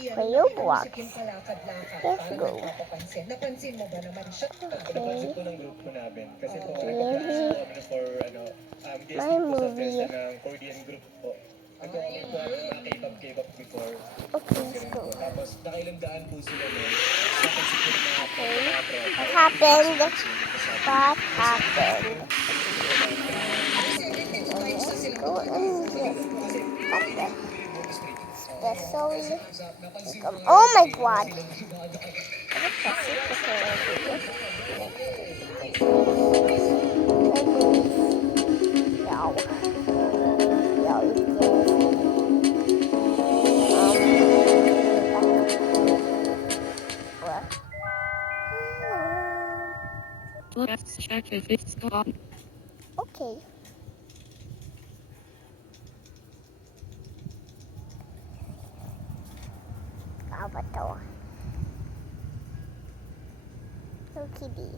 Kayo, Roblox. Let's go. Napansin mo ba naman siya? Okay. po ng grupo namin. Kasi po, Really? for, guest My po sa movie. fiesta ng Korean group po. Nagkakamit po kami mga K-pop before. Okay, let's go. Tapos, nakailang daan po sila nun. Sa pagsipin na Okay. What happened? What happened? Let's go and get especially. Oh my god! Ano kasi ito? Yaw. Yaw, what? Let's check if it's on. Okay. Apa to? Okay, di.